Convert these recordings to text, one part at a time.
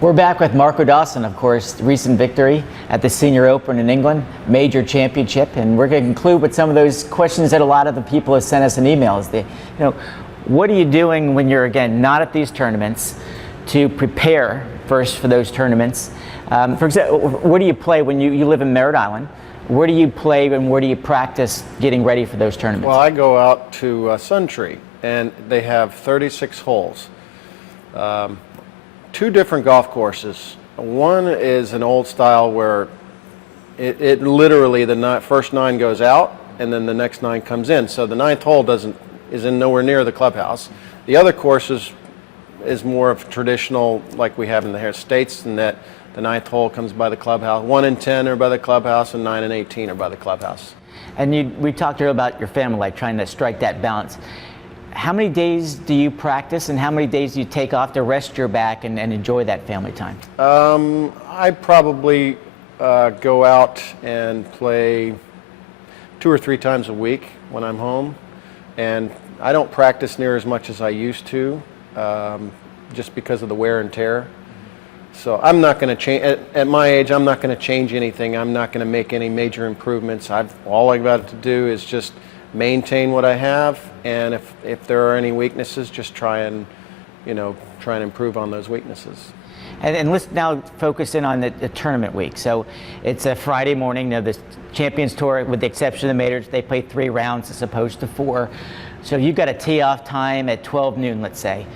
We're back with Marco Dawson, of course, recent victory at the Senior Open in England, major championship, and we're going to conclude with some of those questions that a lot of the people have sent us in emails. What are you doing when you're, again, not at these tournaments to prepare first for those tournaments? For example, where do you play when you live in Merritt Island? Where do you play and where do you practice getting ready for those tournaments? Well, I go out to Suntree, and they have 36 holes. Two different golf courses. One is an old style where it literally the first 9 goes out and then the next 9 comes in. So the 9th hole is in nowhere near the clubhouse. The other course is more of traditional, like we have in the States, in that the 9th hole comes by the clubhouse. 1 and 10 are by the clubhouse, and 9 and 18 are by the clubhouse. And we talked earlier about your family life, trying to strike that balance. How many days do you practice and how many days do you take off to rest your back and enjoy that family time? I probably go out and play 2 or 3 times a week when I'm home, and I don't practice near as much as I used to, just because of the wear and tear. So I'm not going to change, at my age, I'm not going to change anything. I'm not going to make any major improvements. All I've got to do is just maintain what I have, and if there are any weaknesses, just try and improve on those weaknesses. And let's now focus in on the tournament week. So it's a Friday morning. The Champions Tour, with the exception of the majors, they play 3 rounds as opposed to 4. So you've got a tee-off time at 12 noon, let's say.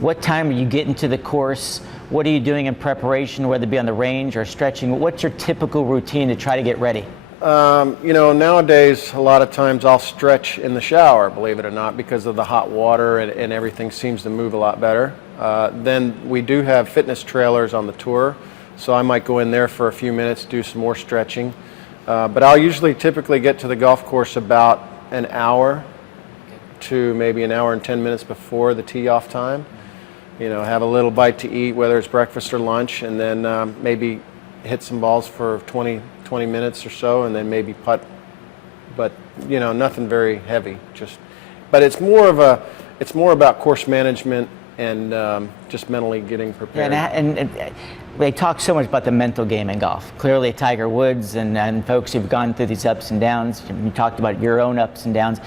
What time are you getting to the course? What are you doing in preparation, whether it be on the range or stretching? What's your typical routine to try to get ready? Nowadays, a lot of times I'll stretch in the shower, believe it or not, because of the hot water and everything seems to move a lot better. Then we do have fitness trailers on the tour, so I might go in there for a few minutes, do some more stretching. But I'll usually typically get to the golf course about an hour to maybe an hour and 10 minutes before the tee-off time. Have a little bite to eat, whether it's breakfast or lunch, and then maybe hit some balls for 20 minutes or so, and then maybe putt, but nothing very heavy. But it's more about course management and just mentally getting prepared. And they talk so much about the mental game in golf. Clearly, Tiger Woods and folks who've gone through these ups and downs. You talked about your own ups and downs.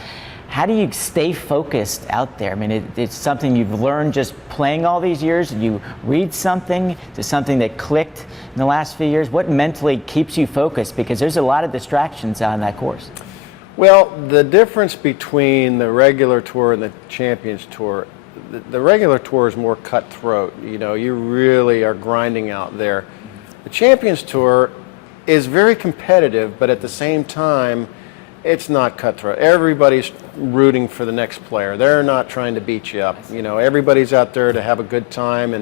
How do you stay focused out there? I mean, it's something you've learned just playing all these years. Did you read something? Is something that clicked in the last few years? What mentally keeps you focused? Because there's a lot of distractions on that course. Well, the difference between the regular tour and the Champions Tour, the regular tour is more cutthroat. You really are grinding out there. The Champions Tour is very competitive, but at the same time, it's not cutthroat. Everybody's rooting for the next player. They're not trying to beat you up. Everybody's out there to have a good time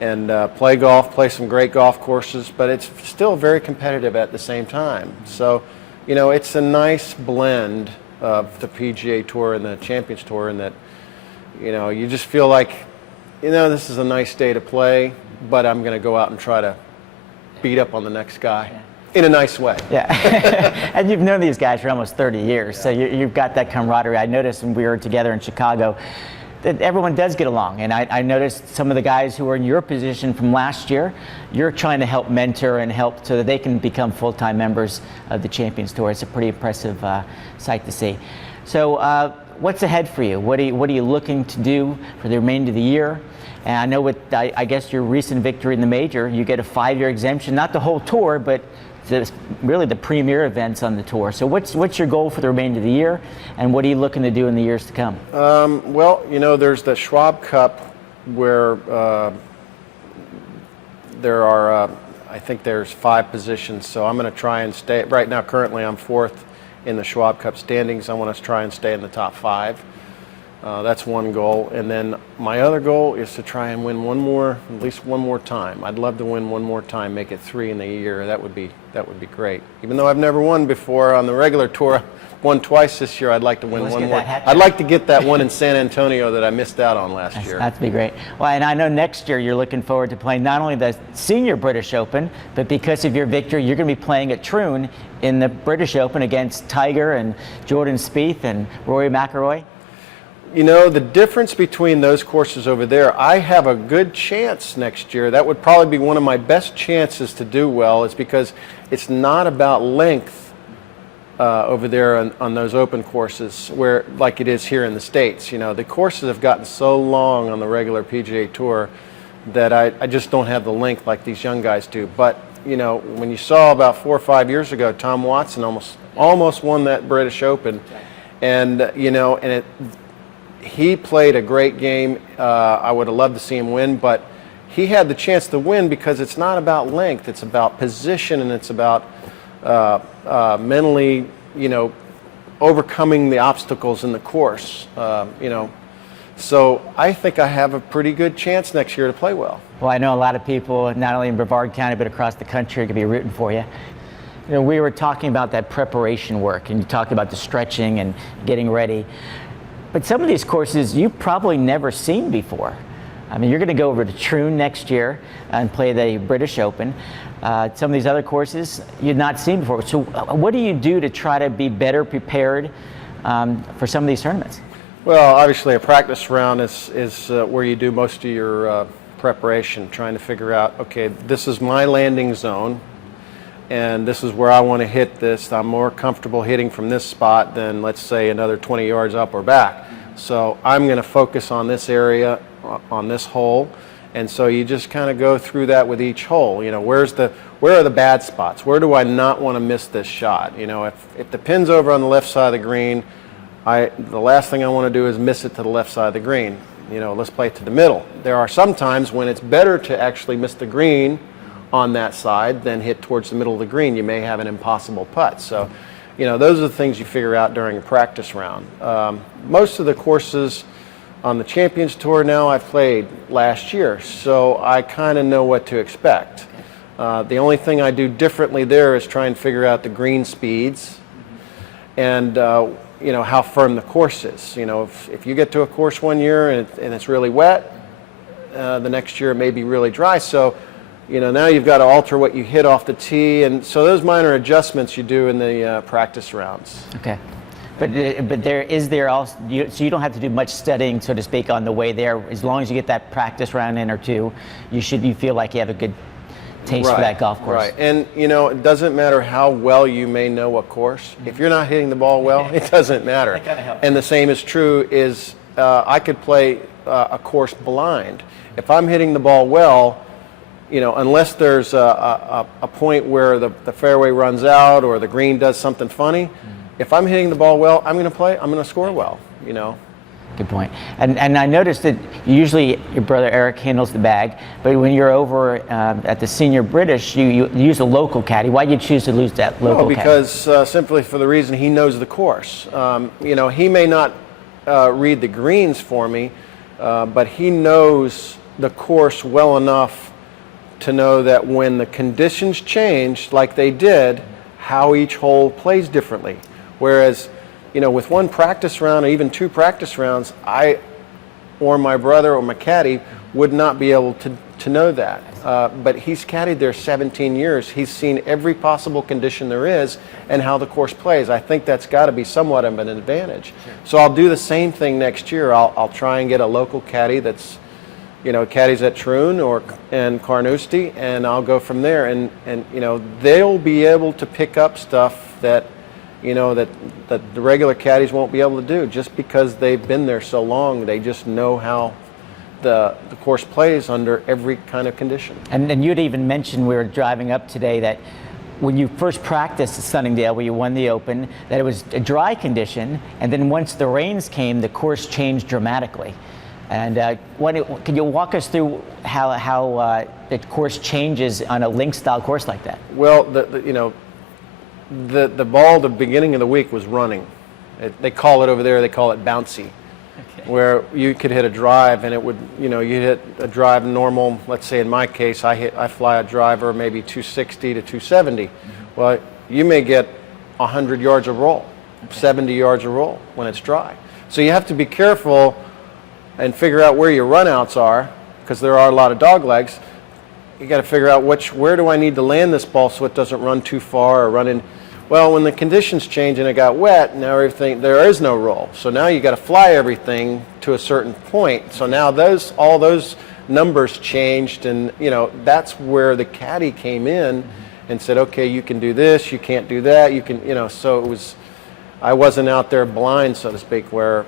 and play golf, play some great golf courses, but it's still very competitive at the same time. So, it's a nice blend of the PGA Tour and the Champions Tour, in that, you just feel like, this is a nice day to play, but I'm going to go out and try to beat up on the next guy. In a nice way. Yeah. And you've known these guys for almost 30 years, so you've got that camaraderie. I noticed when we were together in Chicago that everyone does get along. And I noticed some of the guys who were in your position from last year, you're trying to help mentor and help so that they can become full-time members of the Champions Tour. It's a pretty impressive sight to see. So what's ahead for you? What are you looking to do for the remainder of the year? And I know with, I guess, your recent victory in the major, you get a 5-year exemption, not the whole tour, but really the premier events on the tour. So what's your goal for the remainder of the year, and what are you looking to do in the years to come? Well, there's the Schwab Cup where there are, I think there's 5 positions, so I'm going to try and stay. Right now, currently, I'm 4th in the Schwab Cup standings. I want to try and stay in the top 5. That's one goal, and then my other goal is to try and win at least one more time. I'd love to win one more time, make it 3 in a year. That would be great. Even though I've never won before on the regular tour, won twice this year. I'd like to win one more. I'd like to get that one in San Antonio that I missed out on last year. That'd be great. Well, and I know next year you're looking forward to playing not only the Senior British Open, but because of your victory, you're going to be playing at Troon in the British Open against Tiger and Jordan Spieth and Rory McIlroy. You know, the difference between those courses over there, I have a good chance next year. That would probably be one of my best chances to do well, is because it's not about length over there on those open courses where, like it is here in the States. You know, the courses have gotten so long on the regular PGA Tour that I just don't have the length like these young guys do. But, you know, when you saw about 4 or 5 years ago, Tom Watson almost won that British Open. And, you know, he played a great game. I would have loved to see him win, but he had the chance to win because it's not about length. It's about position, and it's about mentally, you know, overcoming the obstacles in the course, you know. So I think I have a pretty good chance next year to play well. Well, I know a lot of people, not only in Brevard County, but across the country, are going to be rooting for you. You know, we were talking about that preparation work, and you talked about the stretching and getting ready. But some of these courses you've probably never seen before. I mean, you're going to go over to Troon next year and play the British Open. Some of these other courses you've not seen before. So what do you do to try to be better prepared for some of these tournaments? Well, obviously a practice round is where you do most of your preparation, trying to figure out, okay, this is my landing zone, and this is where I want to hit this. I'm more comfortable hitting from this spot than, let's say, another 20 yards up or back. So I'm going to focus on this area, on this hole, and so you just kind of go through that with each hole. You know, where are the bad spots? Where do I not want to miss this shot? You know, if the pin's over on the left side of the green, the last thing I want to do is miss it to the left side of the green. You know, let's play it to the middle. There are some times when it's better to actually miss the green on that side than hit towards the middle of the green. You may have an impossible putt. So, you know, those are the things you figure out during a practice round. Most of the courses on the Champions Tour now I've played last year, so I kind of know what to expect. The only thing I do differently there is try and figure out the green speeds and you know, how firm the course is. You know, if you get to a course one year and it's really wet, the next year it may be really dry. So, you know, now you've got to alter what you hit off the tee, and so those minor adjustments you do in the practice rounds. Okay, but there also, so you don't have to do much studying, so to speak, on the way there. As long as you get that practice round in or two, you feel like you have a good taste for that golf course. Right, and you know, it doesn't matter how well you may know a course. If you're not hitting the ball well, it doesn't matter. That kind of helps. And the same is true is I could play a course blind. If I'm hitting the ball well, you know, unless there's a point where the fairway runs out or the green does something funny, if I'm hitting the ball well, I'm going to score well, you know. Good point. And I noticed that usually your brother Eric handles the bag, but when you're over at the Senior British, you use a local caddy. Why did you choose to lose that local caddy? Because simply for the reason he knows the course. You know, he may not read the greens for me, but he knows the course well enough to know that when the conditions change, like they did, how each hole plays differently. Whereas, you know, with one practice round or even two practice rounds, I or my brother or my caddy would not be able to know that. But he's caddied there 17 years. He's seen every possible condition there is and how the course plays. I think that's got to be somewhat of an advantage. Sure. So I'll do the same thing next year. I'll try and get a local caddy that's, you know, caddies at Troon and Carnoustie, and I'll go from there. And you know, they'll be able to pick up stuff that, you know, that the regular caddies won't be able to do, just because they've been there so long. They just know how the course plays under every kind of condition. And you'd even mentioned, we were driving up today, that when you first practiced at Sunningdale, where you won the Open, that it was a dry condition, and then once the rains came, the course changed dramatically. And can you walk us through how the course changes on a link-style course like that? Well, you know, the ball at the beginning of the week was running. They call it over there, they call it bouncy. Okay. Where you could hit a drive and it would, you know, you hit a drive normal, let's say in my case, I fly a driver maybe 260 to 270. Mm-hmm. Well, you may get 100 yards a roll, okay, 70 yards a roll when it's dry. So you have to be careful and figure out where your runouts are, because there are a lot of dog legs. You got to figure out where do I need to land this ball so it doesn't run too far or run in. Well, when the conditions changed and it got wet, now everything, there is no roll. So now you got to fly everything to a certain point. So now all those numbers changed, and that's where the caddy came in and said, okay, you can do this, you can't do that, you can, so it was, I wasn't out there blind, so to speak, where,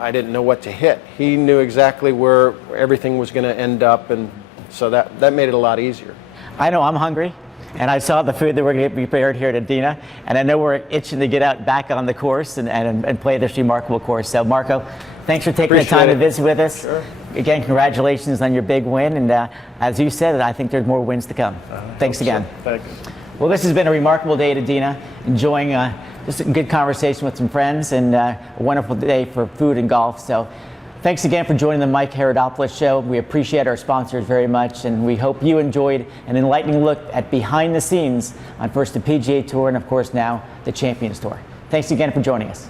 I didn't know what to hit. He knew exactly where everything was going to end up, and so that made it a lot easier. I know I'm hungry, and I saw the food that we're going to be prepared here at Adena, and I know we're itching to get out back on the course and play this remarkable course. So, Marco, thanks for taking the time to visit with us. Sure. Again, congratulations on your big win, and as you said, I think there's more wins to come. Thanks again. So. Thank you. Well, this has been a remarkable day at Adena, enjoying just a good conversation with some friends and a wonderful day for food and golf. So thanks again for joining the Mike Haridopolos Show. We appreciate our sponsors very much, and we hope you enjoyed an enlightening look at behind the scenes on first the PGA Tour and, of course, now the Champions Tour. Thanks again for joining us.